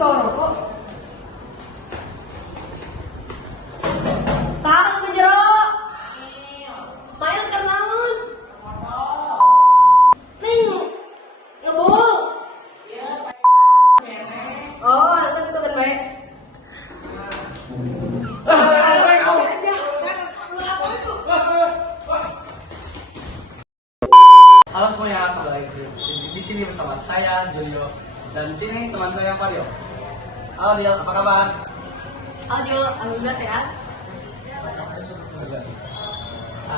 bawa rokok. Sarang ke jero. Main ke naon? Ning ngebul. Oh, terus itu kan baik. Halo semuanya, kembali di sini bersama saya Julio dan di sini teman saya Fadil. Halo Dil, apa kabar? Halo Jul, alhamdulillah sehat.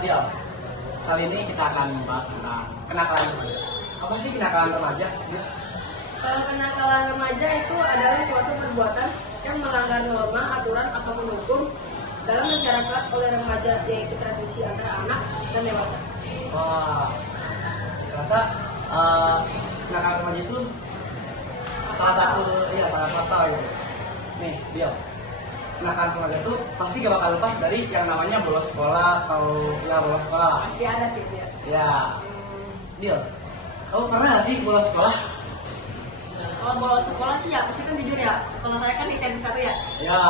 Dil, kali ini kita akan membahas tentang kenakalan remaja. Apa sih kenakalan remaja? Dil? Kenakalan remaja itu adalah suatu perbuatan yang melanggar norma, aturan, ataupun hukum dalam masyarakat oleh remaja, yaitu transisi antara anak dan dewasa. Wah, ternyata kenakalan remaja itu sangat fatal gitu. Nih, Dil, kenakalan remaja itu pasti gak bakal lepas dari yang namanya bolos sekolah atau ya bolos sekolah lah. Pasti ada sih dia. Ya, Dil, kamu pernah gak sih bolos sekolah? Kalau bolos sekolah sih ya, pasti kan jujur ya. Sekolah saya kan di SMP 1 ya. Ya,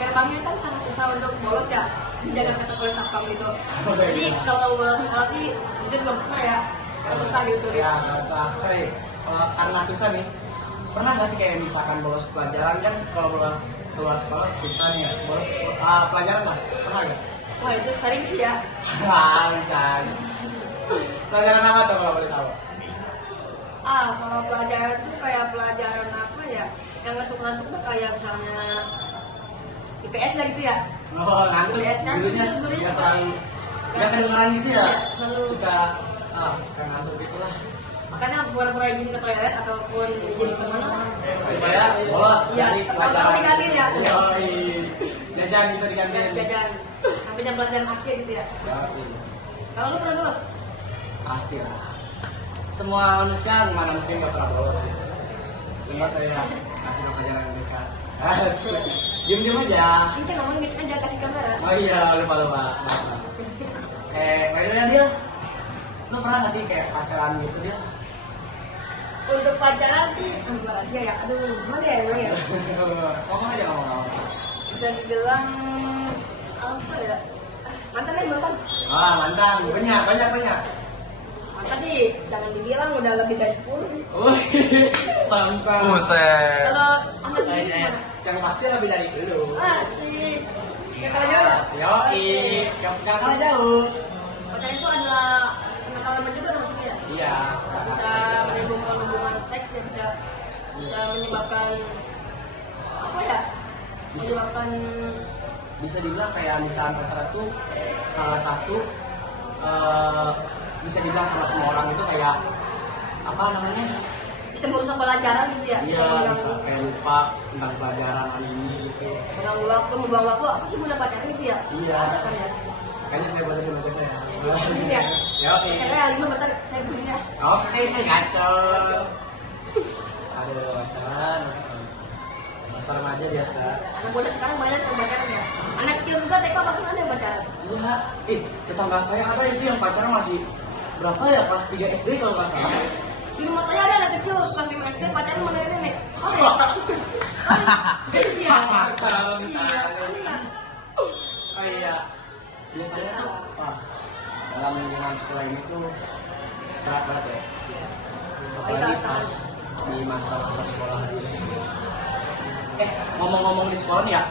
Gerbangnya kan sangat susah untuk bolos ya, dijaga ketat oleh satpam gitu. Oke. Jadi kalau bolos sekolah sih jujur belum pernah ya. Kalau susah gitu Surya. ya gak usah. Kalau karena susah nih, pernah gak sih kayak misalkan bolos pelajaran kan kalau bolos keluar sekolah susah nih ya. Bolos pelajaran lah, pernah gak? Wah itu sering sih ya. Wah, bisa. Pelajaran apa tuh kalau boleh tahu? Kalau pelajaran tuh kayak pelajaran apa ya? Yang ngantuk-ngantuk tuh kayak misalnya IPS lah gitu ya. Oh, ngantuk. IPS ngantuk Gurunya itu gurunya nggak suka. terlalu nggak kedengeran gitu ya. Iya, selalu. Suka ngantuk gitu lah. Makanya pura-pura izin ke toilet ataupun izin ke mana Supaya bolos Iya, dari tahu-tahu pelajaran. di kantin ya. Yoi. Jajan gitu di kantin. jajan sampai jam pelajaran akhir gitu ya. Yoi. Kalau lu pernah bolos? Pasti lah. Semua manusia mana mungkin nggak pernah bolos. Cuma saya kasih pelajaran yang dekat. Diam-diam aja. Ini ngomong gitu aja kasih kamera. Oh iya, lupa. By the way, Dil, lo pernah gak sih kayak pacaran gitu, Dil? Untuk pacaran sih rahasia ya. Aduh, gimana ya gue ya? Ngomong aja, ngomong. Bisa dibilang apa ya? Mantan nih mantan. Mantan, banyak. Mantan sih jangan dibilang udah lebih dari 10 sih. Mantan. Buset. Kalau anak sendiri gimana? Yang pasti lebih dari lu. Asik. Gak kalah jauh ya? Yoi, yang kalah jauh. Pacaran itu adalah kenakalan juga maksudnya ya? Iya. Bisa menimbulkan hubungan seks ya, bisa menyebabkan apa ya? Menyebabkan Bisa dibilang kayak misalnya pacaran tuh salah satu bisa dibilang sama semua orang itu kayak apa namanya? bisa merusak pelajaran gitu ya? Iya, bisa kayak lupa tentang pelajaran hari ini gitu. mengganggu waktu, membuang waktu, apa sih guna pacaran gitu ya? Iya. Ada kan ya? Kayaknya saya baca dulu ya. Gitu ya? Oke. Kayaknya 5 bentar saya beli ya. Oke, gacor. Aduh, masa remaja biasa. Anak muda sekarang banyak yang pacaran ya. Anak kecil juga TK bahkan ada yang pacaran. Iya, tetangga saya ada itu yang pacaran masih berapa ya, kelas 3 SD kalau nggak salah. Di rumah saya ada anak kecil kelas 5 SD pacaran sama nenek. Oh ya? Iya. Pacaran. Iya, aneh kan? Oh iya. Biasanya tuh, dalam lingkungan sekolah ini tuh berat ya. Iya. Apalagi pas di masa-masa sekolah. Ngomong-ngomong di sekolah nih ya,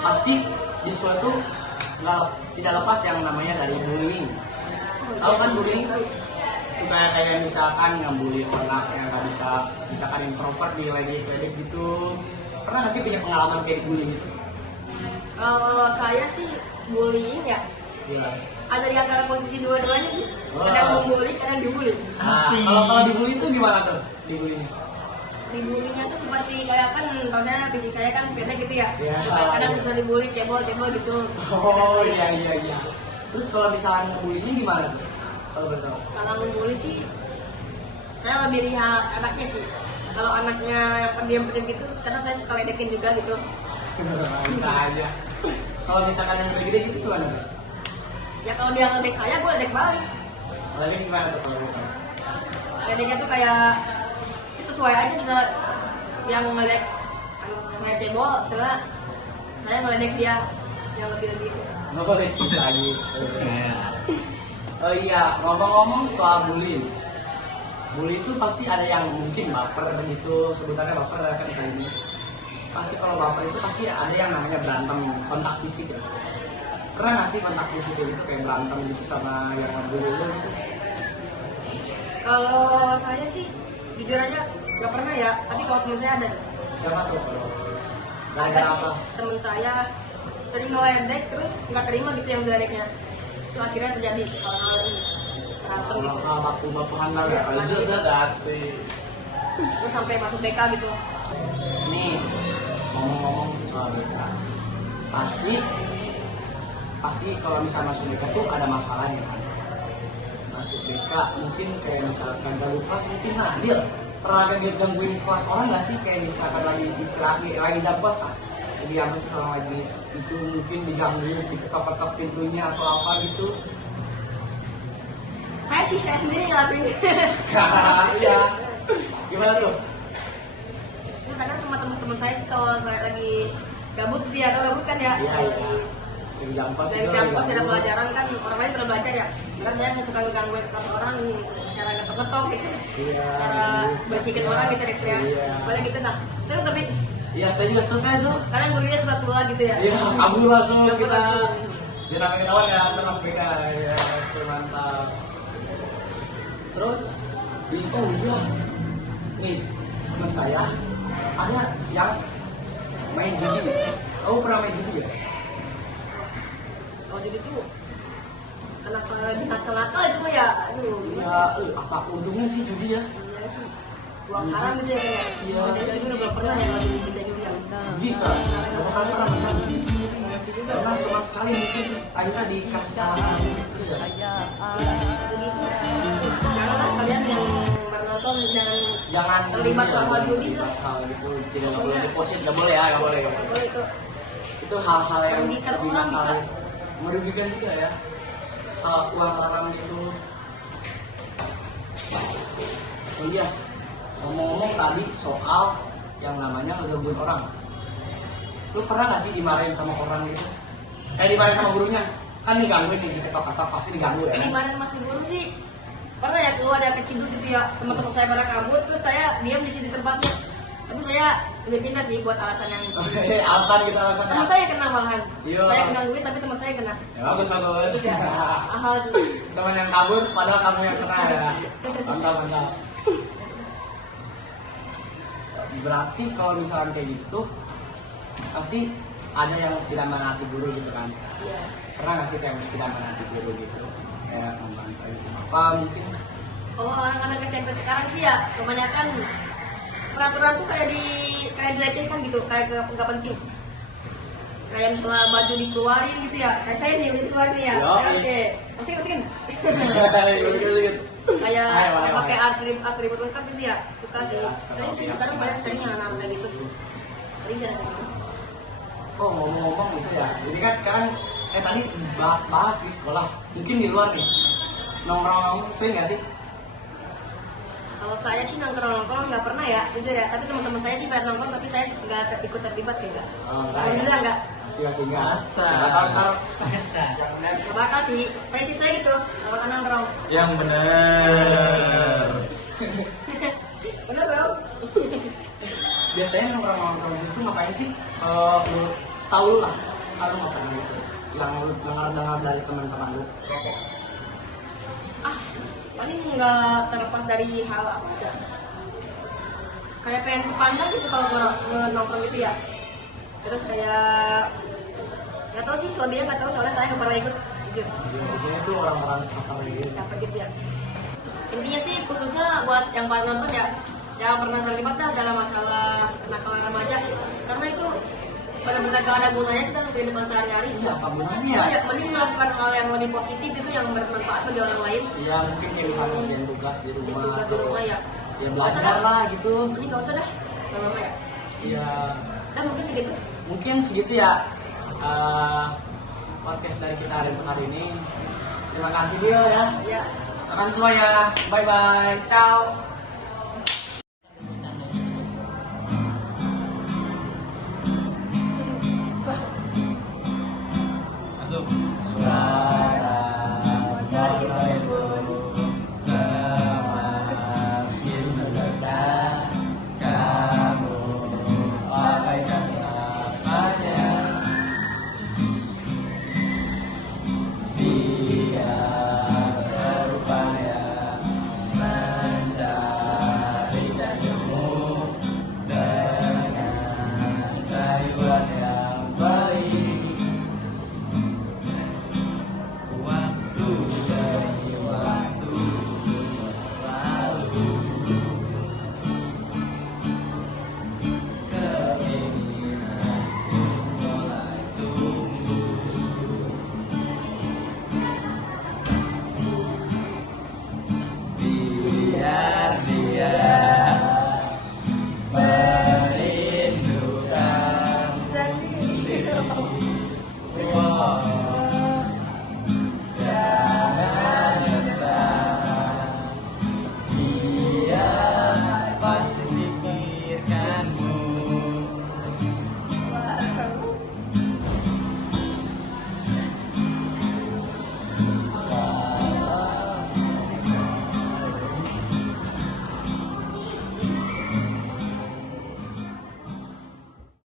pasti di sekolah tuh tidak lepas yang namanya dari bullying. Tahu kan bullying? Suka kayak misalkan ngebully anak yang nggak bisa, misalkan introvert diledek-ledek gitu. Pernah nggak sih punya pengalaman kayak bullying gitu? Kalau saya sih bullying ya Iya. ada di antara posisi dua-duanya sih. Wah. Kadang membuli, kadang dibully. Asik. Kalau dibully itu gimana tuh? Dibully. Dibulinya tuh seperti kayak kan kalau saya fisik saya kan pendek gitu ya. Iya. Kadang bisa dibully, cebol gitu. Oh iya. Terus kalau misalnya ngebully gimana tuh? Kalau betul. Kalau membuli sih saya lebih lihat anaknya sih. Kalau anaknya yang pendiam-pendiam gitu, karena saya suka ledekin juga gitu. Bisa aja. Kalau misalkan yang gede gitu gimana tuh? Ya kalau dia ngeledek saya, gue ledek balik. Ledek gimana tuh kalau gitu? Ledeknya tuh kayak sesuai aja, bisa yang ngeledek saya cebol, soalnya saya ngeledek dia yang lebih-lebih itu. Oh, bisa gitu. Oh iya, ngomong-ngomong soal bully. Bully itu pasti ada yang mungkin baper gitu, sebutannya baper kan kayak ini. Pasti kalau baper itu pasti ada yang namanya berantem, kontak fisik ya. Pernah nggak sih kontak fisik itu kayak berantem gitu sama yang ngebully lu gitu? Kalau saya sih jujur aja nggak pernah ya, tapi kalau teman saya ada. Siapa tuh? Ada Gara-gara sih apa? teman saya sering ngeledek terus nggak terima gitu yang diledeknya. Itu akhirnya terjadi hal-hal ini berantem gitu. Kalau baku handal ya, kalau itu udah asik. Terus sampai masuk BK gitu. Nih, ngomong-ngomong soal BK, pasti kalau misalnya masuk BK tuh ada masalahnya kan. Masuk BK mungkin kayak misalkan ganggu kelas mungkin Nadil pernah gangguin kelas orang nggak sih, kayak misalkan lagi istirahat lagi jam kos lah, lagi apa tuh sama lagi itu mungkin diganggu, diketok-ketok pintunya atau apa gitu. Saya sendiri ngelakuin. Iya. Gimana tuh? Itu kadang sama teman-teman saya sih kalau saya lagi gabut dia, kalau gabut kan ya. Iya, kalau iya. Lagi jam kos Dari itu kampus lagi ada ganggu. pelajaran kan orang lain pada belajar ya. Karena saya nggak suka gangguin kelas orang, cara ngetok-ngetok gitu, Iya. cara basikin orang gitu teriak-teriak. Iya. Boleh gitu nah. Seru tapi Iya, saya juga suka itu. kadang gurunya suka keluar gitu ya. Iya, kabur langsung Kabur kita. langsung. Biar sampai ketahuan ya, ntar masuk BK. Ya, oke, mantap. Terus di iya. Nih, teman saya ada yang main judi. Kamu pernah main judi ya? Kalau jadi tuh lebih nakal-nakal itu mah ya. Aduh. Ya, apa untungnya sih judi ya? Iya sih. Uang haram gitu ya kan ya. Iya. Kalau jadi juga belum pernah ya kalau jadi juga. Judi kan? Berapa kali pernah main judi? Karena cuma sekali mungkin akhirnya dikasih tahan. Terus ya? Jadi itu janganlah kalian yang menonton Jangan terlibat sama judi lah. hal itu tidak boleh deposit, nggak boleh ya, nggak boleh. Boleh itu. Itu hal-hal yang Merugikan lebih orang nakal. bisa. Merugikan juga ya, hal uang haram gitu. Oh iya, ngomong-ngomong tadi soal yang namanya ngegangguin orang, lu pernah nggak sih dimarahin sama orang gitu? Dimarahin sama gurunya, kan digangguin nih, diketok-ketok pasti diganggu ya kan? Gimana masih guru sih pernah ya keluar ada keciduk gitu ya, teman-teman saya pada kabur terus saya diam di sini tempatnya, tapi saya lebih pintar sih buat alasan yang Alasan gitu, alasan teman saya kena malahan. Iya. Saya kena duit tapi teman saya kena. ya bagus bagus. Ya, hal Teman yang kabur padahal kamu yang kena ya. Mantap mantap. Berarti kalau misalnya kayak gitu pasti ada yang tidak menaati guru gitu kan? iya. Pernah nggak sih kayak tidak menaati guru gitu, kayak membantai apa mungkin? Kalau anak-anak SMP sekarang sih ya kebanyakan peraturan tuh kayak dilecehkan gitu, kayak nggak penting. Kayak misalnya baju dikeluarin gitu ya, kayak saya nih dikeluarin nih ya. Yo, Oke. Masukin. Kayak Ayo. pakai atribut lengkap gitu ya, suka sih. Iya, suka Sering tahu, sih ya. sekarang banyak sering yang anak kayak gitu. Sering sih ada. Oh ngomong-ngomong gitu ya, jadi kan sekarang tadi bahas di sekolah, mungkin di luar nih nongkrong sering nggak sih? Kalau saya sih nongkrong nggak pernah ya, jujur ya. Tapi teman-teman saya sih pernah nongkrong, tapi saya nggak ikut terlibat sih enggak. Alhamdulillah nggak. Masih nggak. Masa? Ntar Nggak bakal sih. Prinsip saya gitu, nggak bakal nongkrong. Yang benar. Bener bro. biasanya nongkrong itu ngapain sih? Kalau lu setahu lu lah, kalau ngapain gitu? Yang lu dengar dari teman-teman lu. Paling nggak terlepas dari hal apa aja. Kayak pengen kepandang gitu kalau nongkrong gitu ya. Terus kayak nggak tahu sih, selebihnya nggak tahu soalnya saya nggak pernah ikut. Jujur. Biasanya tuh orang-orang sekitar gitu. Dapat gitu ya. Intinya sih khususnya buat yang para nonton ya, jangan pernah terlibat dah dalam masalah kenakalan remaja, karena itu benar-benar gak ada gunanya sih dalam kehidupan sehari-hari. Iya, apa gunanya Oh ya? ya, mending melakukan hal yang lebih positif itu yang bermanfaat bagi orang lain. Iya, mungkin kayak misalnya ngerjain tugas di rumah. Juga di rumah ya. Ya belajar lah gitu. Ini gak usah dah, lama ya. Iya, Dan mungkin segitu. mungkin segitu ya. Podcast dari kita hari ini. Terima kasih Bill ya. Ya. Terima kasih semuanya. Bye bye. Ciao.